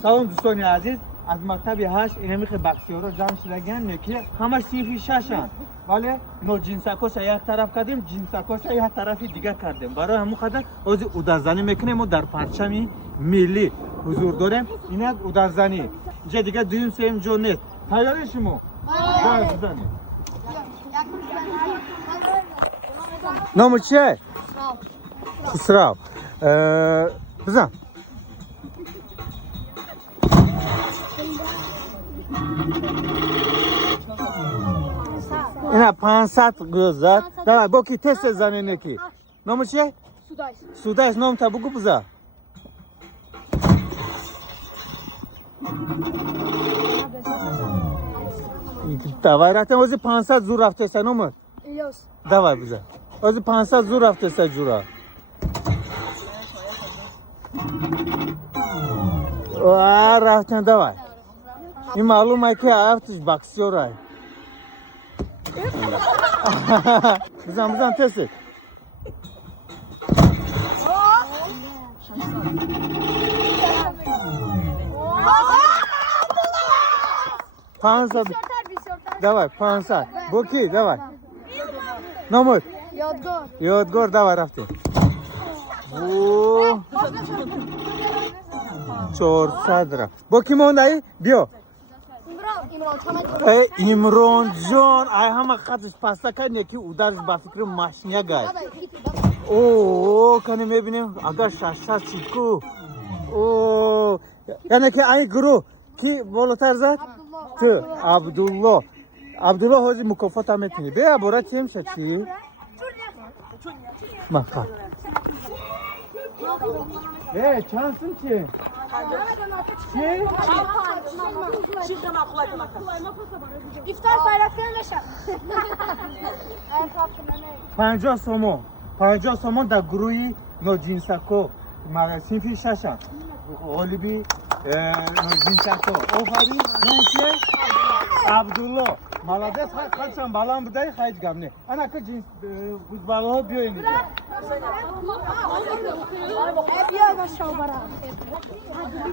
سلام دوستان عزیز، از مکتب 8 این میخه بخشیارا جمع شدگن که همش صنف 6 ان، ولی نو جنسکاش یک طرف کردیم، جنسکاش یک طرف دیگه کردیم. برای همون خاطر از اودرزنی میکنیم و در پرچم ملی حضور داریم. این یک اودرزنی. اینجا دیگه دویم سوم جو نیست. تیاری شما؟ بزنید. نام چیه؟ خسرو. بزن. اینا 500 گذار. давай با کی تست زنی کی؟ نام چیه؟ سودایس. سودایس نام تا بگو بزن. давай رفتم از 500 زور رفته است نام. الیاس. давай بزن. از 500 زور رفته است جورا. و رفتن давай. این معلومه که افتش باکسیوره. بزن تست. давай 500 با کی давай نامت یادگار давай رفته او 400 رفت با کی موندی بیا امران جان ای همه خطش پاستا کنه که اودرش با فکر ماشینیا گای او کنه میبینیم اگر شاشا چیکو او یعنی که ای گروه کی بالاتر زد تو عبدالله حاجی مکافات هم میتونی بیا برای چیم شد چی؟ مفت چانسون چی؟ چی؟ افطار فایرت کنه 50 سومون در گروهی نوجینسکو صنفی 6 غالبی نوجینسکو آفرین نام چیه؟ عبدالله молодец خودشان بالام بده خیلی گم نه انا که جنس بوزبالا بیاین اینجا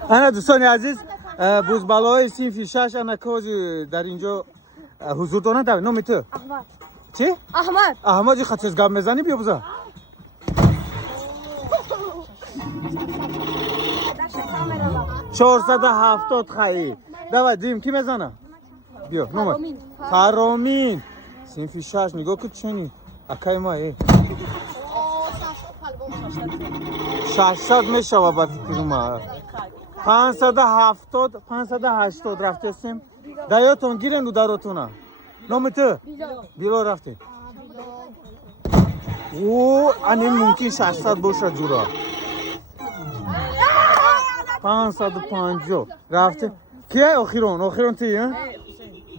انا دوستان عزیز بوزبالای صنف 6 انا که در اینجا حضور دارن در نام تو احمد چی احمد خودش گم میزنی بیا بزن 470 خیلی давай دیم کی میزنه بیا نام فرامین صنف 6 نگاه که چنی اکای ما 600 میشوه با فکر ما 580 رفتیم دایاتون گیرن و داراتونا نام تو بیلو رفته او این ممکن 600 باشه جورا 550 رفته کیه آخران تیه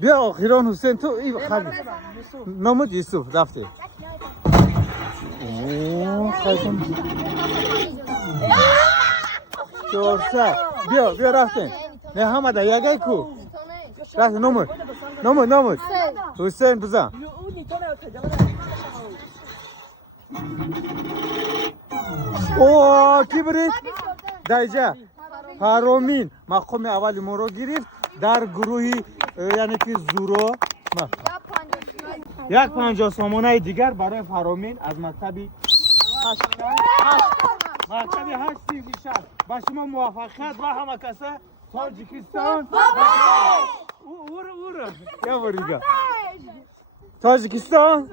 بیا آخران حسین تو ای خالی نامت یوسف رفته اوه خیلی 400 بیا رفته نه همه دا یگای کو رفته نامت حسین بزن اوه کی برید دایجا فرامین مقام اولی ما رو گرفت در گروهی یعنی که زورو یک 50 سومونه دیگر برای فرامین از مکتبی 8 صنف 6 با شما موفقیت و همه کسا تاجیکستان یا بریگا تاجیکستان